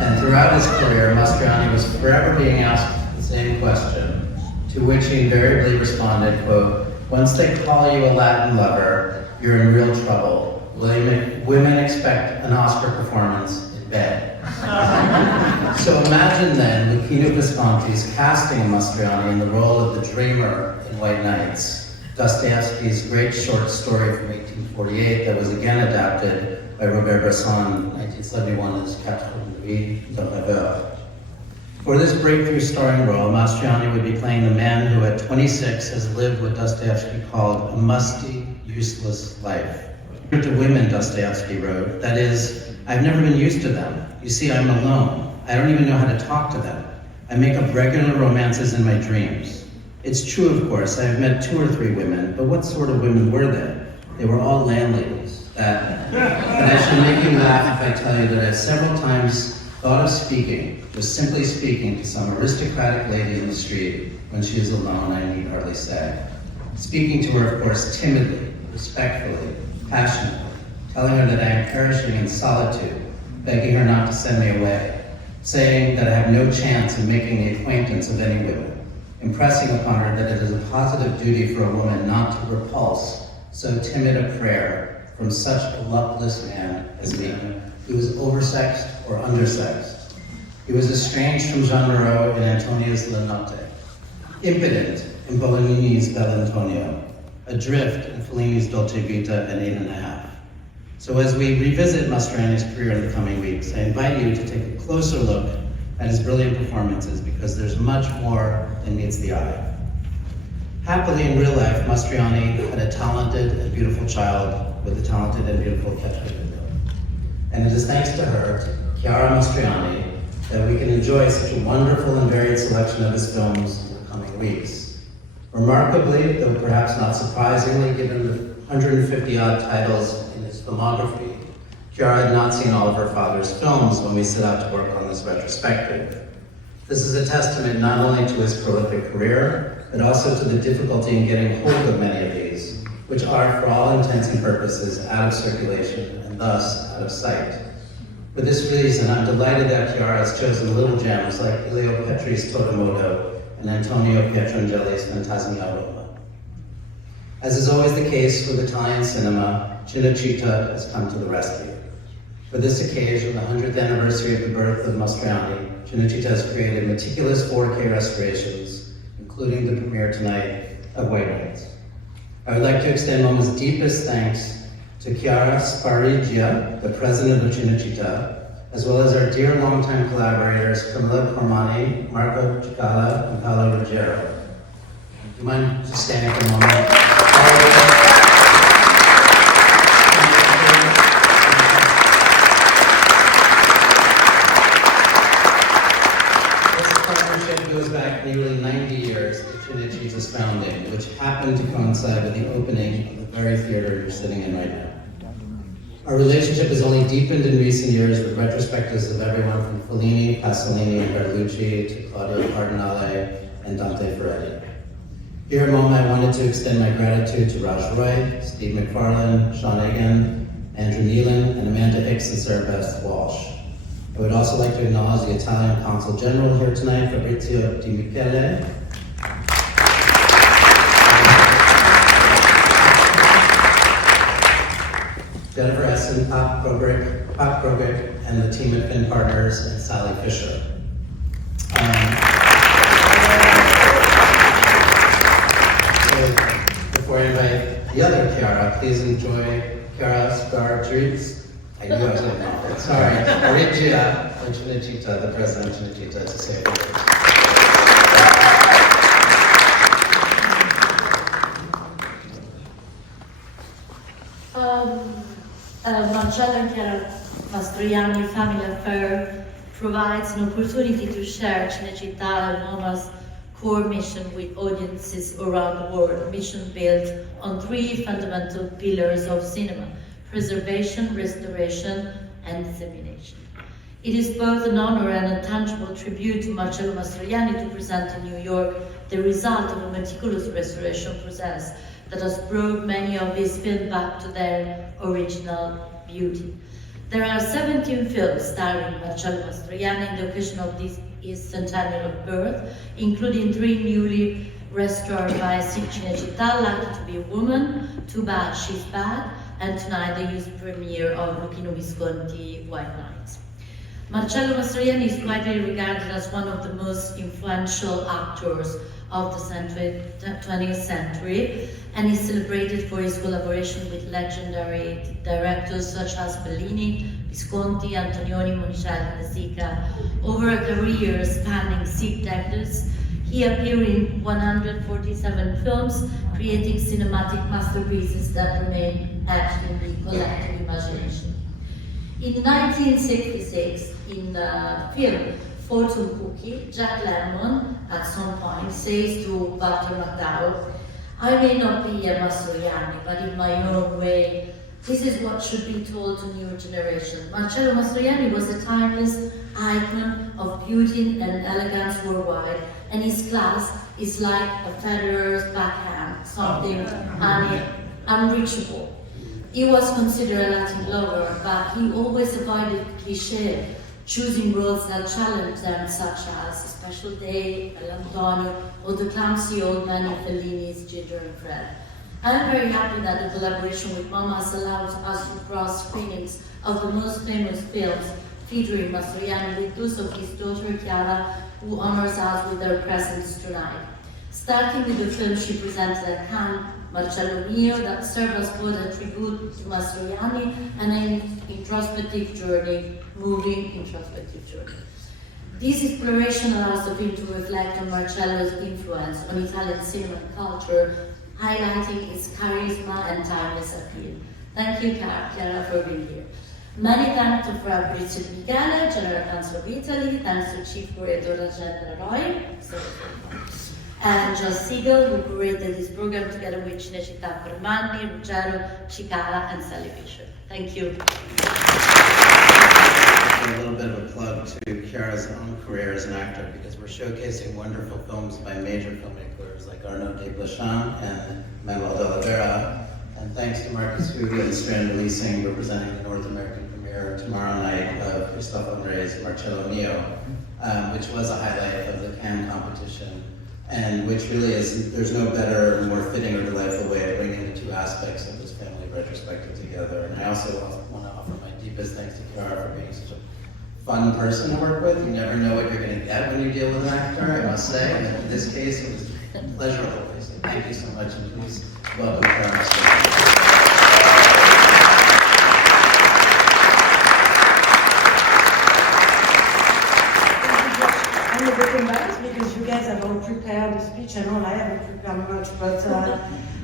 And throughout his career, Mastroianni was forever being asked the same question, to which he invariably responded, quote, "Once they call you a Latin lover, you're in real trouble. Women expect an Oscar performance in bed." So imagine then Luchino Visconti's casting Mastroianni in the role of the dreamer in White Nights, Dostoevsky's great short story from 1848 that was again adapted by Robert Bresson in 1971 as Quatre Nuits d'un Rêveur. For this breakthrough starring role, Mastroianni would be playing the man who at 26 has lived what Dostoevsky called a musty, useless life. To women, Dostoevsky wrote, that is, I've never been used to them. You see, I'm alone. I don't even know how to talk to them. I make up regular romances in my dreams. It's true, of course, I have met 2 or 3 women, but what sort of women were they? They were all landladies. But I should make you laugh if I tell you that I've several times thought of speaking, just simply speaking to some aristocratic lady in the street when she is alone, I need hardly say. Speaking to her, of course, timidly, respectfully, passionately, telling her that I am perishing in solitude, begging her not to send me away, saying that I have no chance of making the acquaintance of any women, impressing upon her that it is a positive duty for a woman not to repulse so timid a prayer from such a luckless man as me. He was oversexed or undersexed. He was estranged from Jean Moreau in Antonia's La Notte, impotent in Bolognini's Bell'Antonio, adrift in Fellini's Dolce Vita and 8½. So as we revisit Mastroianni's career in the coming weeks, I invite you to take a closer look at his brilliant performances because there's much more than meets the eye. Happily in real life, Mastroianni had a talented and beautiful child with a talented and beautiful Caterina. And it is thanks to her, to Chiara Mastroianni, that we can enjoy such a wonderful and varied selection of his films in the coming weeks. Remarkably, though perhaps not surprisingly, given the 150-odd titles in his filmography, Chiara had not seen all of her father's films when we set out to work on this retrospective. This is a testament not only to his prolific career, but also to the difficulty in getting hold of many of these, which are, for all intents and purposes, out of circulation and thus out of sight. For this reason, I'm delighted that Chiara has chosen little gems like Elio Petri's Todomodo and Antonio Pietrangeli's Fantasia Roma. As is always the case with Italian cinema, Cinecittà has come to the rescue. For this occasion, the 100th anniversary of the birth of Mastroianni, Cinecittà has created meticulous 4K restorations, including the premiere tonight of White Nights. I would like to extend MoMA's deepest thanks to Chiara Sbarigia, the president of Cinecittà, as well as our dear longtime collaborators, Camilla Cormani, Marco Cicala, and Paolo Ruggiero. Do you mind just standing for a moment? This partnership goes back nearly 90 years to Cinecittà's founding, which happened to coincide with the opening of the very theater you're sitting in right now. Our relationship has only deepened in recent years with retrospectives of everyone from Fellini, Pasolini, and Bertolucci to Claudio Cardinale and Dante Ferretti. Here at MoMA, I wanted to extend my gratitude to Raj Roy, Steve McFarlane, Sean Egan, Andrew Nealon, and Amanda Hicks and Sarah Beth Walsh. I would also like to acknowledge the Italian Consul General here tonight, Fabrizio Di Michele, Jennifer Essen, Pop Krogrick, and the team at Finn Partners, and Sally Fisher. So before I invite the other Chiara, please enjoy Chiara Sbarigia. I knew I was going to make it. Sorry, Sbarigia and Cinecittà, the president of Cinecittà, to say a few words. Marcello and Chiara Mastroianni Family Affair provides an opportunity to share Cinecittà and MoMA's core mission with audiences around the world, a mission built on 3 fundamental pillars of cinema: preservation, restoration, and dissemination. It is both an honor and a tangible tribute to Marcello Mastroianni to present in New York the result of a meticulous restoration process that has brought many of his films back to their original beauty. There are 17 films starring Marcello Mastroianni in the occasion of his centennial of birth, including 3 newly restored by Cinecittà, Lucky to be a Woman, Too Bad She's Bad, and tonight the youth premiere of Luchino Visconti, White Nights. Marcello Mastroianni is widely regarded as one of the most influential actors of the 20th century, and is celebrated for his collaboration with legendary directors such as Bellini, Visconti, Antonioni, Monicelli, and De Sica. Over a career spanning 6 decades, he appeared in 147 films, creating cinematic masterpieces that remain etched in the collective imagination. In 1966, in the film Fortune Cookie, Jack Lemmon, at some point, says to Walter McDowell, "I may not be a Mastroianni, but in my own way, this is what should be told to new generations." Marcello Mastroianni was a timeless icon of beauty and elegance worldwide, and his class is like a Federer's backhand, something unreachable. He was considered a Latin lover, but he always avoided cliché, choosing roles that challenged them, such as A Special Day, El Antonio, or the clumsy old man in Fellini's Ginger and Fred. I'm very happy that the collaboration with MoMA has allowed us to cross screenings of the most famous films featuring Mastroianni with those of his daughter Chiara, who honors us with her presence tonight. Starting with the film she presented at Cannes, Marcello Mio, that served as both a tribute to Mastroianni and an introspective journey, moving introspective journey. This exploration allows the film to reflect on Marcello's influence on Italian cinema and culture, highlighting its charisma and timeless appeal. Thank you, Chiara, for being here. Many thanks to Fabrizio Di Michele, General Counsel of Italy, thanks to Chief Curator Rajendra Roy, and Just Siegel, who curated this program together with Cinecittà Fermani, Ruggero, Chiara, and Sally Fisher. Thank you. A little bit of a plug to Chiara's own career as an actor, because we're showcasing wonderful films by major filmmakers like Arnaud de Blachand and Manuel de Oliveira. And thanks to Marcus Hu and Strand Leasing, we're presenting the North American premiere tomorrow night of Christophe André's Marcello Mio, which was a highlight of the Cannes competition, and which really is, there's no better, more fitting or delightful way to bring in the 2 aspects of this family retrospective together. And I also want to offer my deepest thanks to Chiara for being such a fun person to work with. You never know what you're going to get when you deal with an actor, I must say. And in this case, it was a pleasure always. So thank you so much, and please welcome Chiara Mastroianni. I'm a bit embarrassed because you guys have all prepared the speech and all. I haven't prepared much, but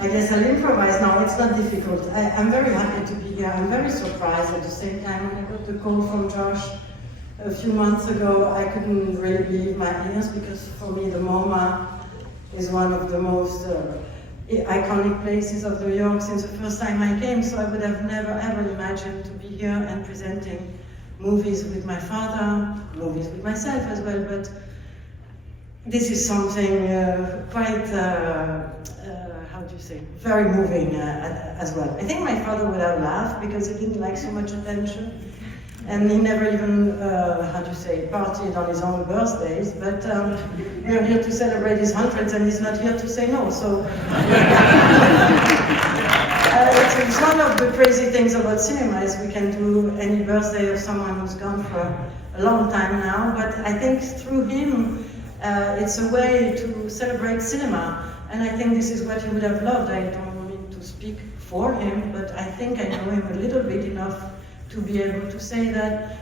I guess I'll improvise now. It's not difficult. I'm very happy to be here. I'm very surprised at the same time. When I got the call from Josh a few months ago, I couldn't really believe my ears, because for me the MoMA is one of the most iconic places of New York since the first time I came, so I would have never ever imagined to be here and presenting movies with my father, movies with myself as well, but this is something quite, how do you say, very moving as well. I think my father would have laughed because he didn't like so much attention, and he never even, how do you say, partied on his own birthdays, but we're here to celebrate his 100th, and he's not here to say no, so. It's one of the crazy things about cinema is we can do any birthday of someone who's gone for a long time now, but I think through him, it's a way to celebrate cinema, and I think this is what he would have loved. I don't mean to speak for him, but I think I know him a little bit enough to be able to say that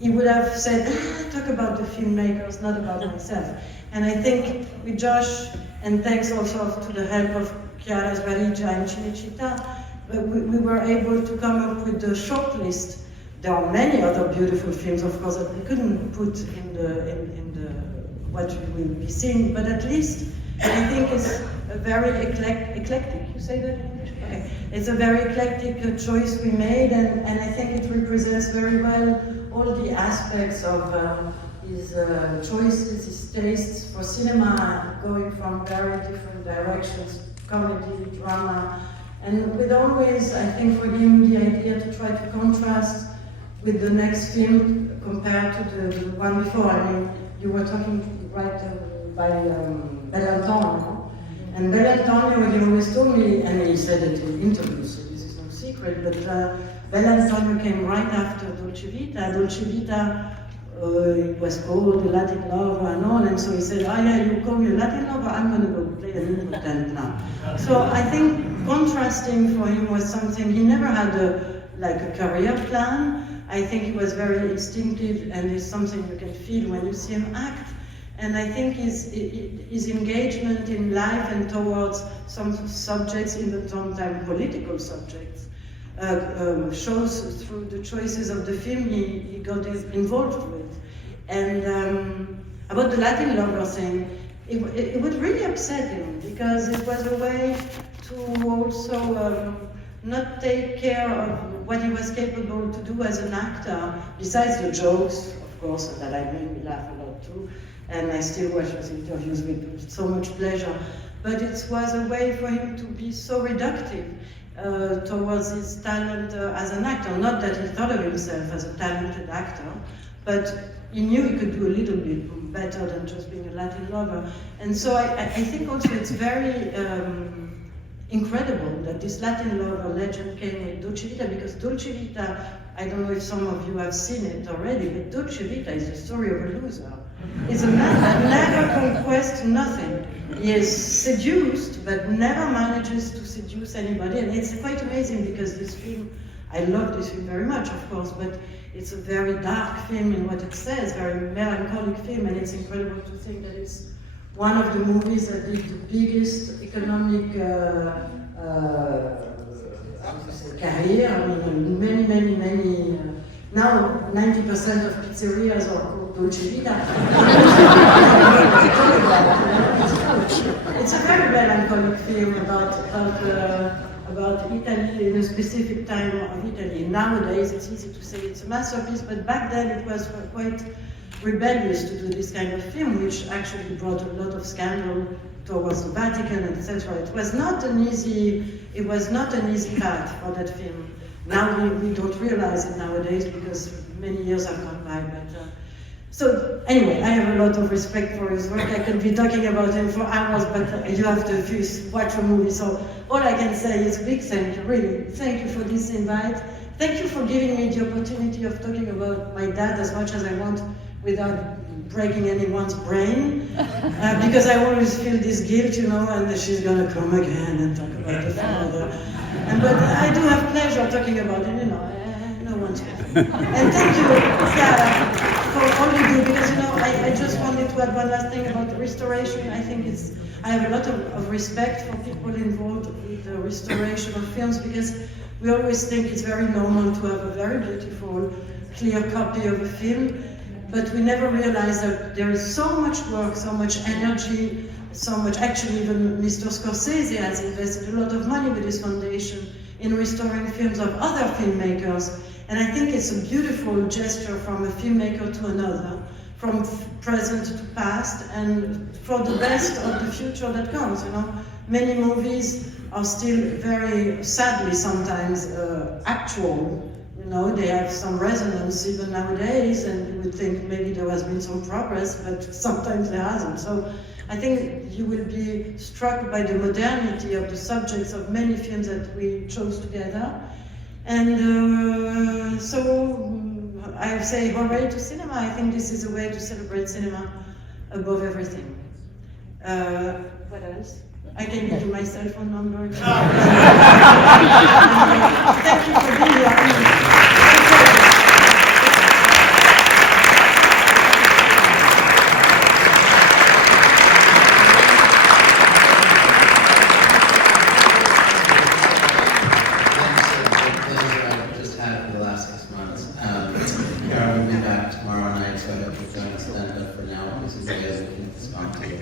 he would have said, talk about the filmmakers, not about myself. And I think with Josh, and thanks also to the help of Chiara, Sbarigia, and Cinecittà, we were able to come up with the short list. There are many other beautiful films, of course, that we couldn't put in the what you will be seeing, but at least I think it's a very eclectic. You say that in English? Okay. It's a very eclectic choice we made, and I think it represents very well all the aspects of his choices, his tastes for cinema, going from very different directions, comedy, drama, and with always, I think for him, the idea to try to contrast with the next film compared to the one before. I mean, you were talking right by Bellantonio, and Bellantonio, he always told me, and he said it in interviews, so this is no secret, but Bellantonio came right after Dolce Vita. Dolce Vita, it was called the Latin lover and all, and so he said, oh yeah, you call me a Latin lover, I'm going to go play an impotent now. So I think contrasting for him was something, he never had a career plan. I think he was very instinctive, and it's something you can feel when you see him act. And I think his engagement in life and towards some subjects, in the time political subjects, shows through the choices of the film he got involved with. And about the Latin lover thing, it would really upset him, because it was a way to also not take care of what he was capable to do as an actor, besides the jokes, of course, that I made me laugh a lot too, and I still watch those interviews with so much pleasure. But it was a way for him to be so reductive towards his talent as an actor. Not that he thought of himself as a talented actor, but he knew he could do a little bit better than just being a Latin lover. And so I think also it's very incredible that this Latin lover legend came with Dolce Vita, because Dolce Vita, I don't know if some of you have seen it already, but Dolce Vita is the story of a loser. It's a man that never conquests nothing. He is seduced, but never manages to seduce anybody. And it's quite amazing, because this film, I love this film very much, of course, but it's a very dark film in what it says, very melancholic film, and it's incredible to think that it's one of the movies that did the biggest economic career. I mean, many. Now 90% of pizzerias are called Dolce Vita. It's a very melancholic film about Italy in a specific time of Italy. Nowadays it's easy to say it's a masterpiece, but back then it was quite rebellious to do this kind of film, which actually brought a lot of scandal towards the Vatican, etc. It was not an easy path for that film. Now we don't realize it nowadays, because many years have gone by. But so anyway, I have a lot of respect for his work. I could be talking about him for hours, but you have to watch a movie. So all I can say is a big thank you, really. Thank you for this invite. Thank you for giving me the opportunity of talking about my dad as much as I want, without breaking anyone's brain, because I always feel this guilt, and she's gonna come again and talk about the father. But I do have pleasure talking about it, no one's perfect. And thank you, Chiara, for all you do, because I just wanted to add one last thing about the restoration. I think I have a lot of respect for people involved with the restoration of films, because we always think it's very normal to have a very beautiful, clear copy of a film, but we never realize that there is so much work, so much energy, so much. Actually, even Mr. Scorsese has invested a lot of money with his foundation in restoring films of other filmmakers. And I think it's a beautiful gesture from a filmmaker to another, from present to past, and for the best of the future that comes. Many movies are still very, sadly sometimes, actual. They have some resonance even nowadays, and you would think maybe there has been some progress, but sometimes there hasn't. So I think you will be struck by the modernity of the subjects of many films that we chose together. And so I say hooray to cinema. I think this is a way to celebrate cinema above everything. What else? I can give you my cell phone number. Thank you for being here. Chiara will be back tomorrow night, so I hope you join us then. But for now, this is the way we can respond to you.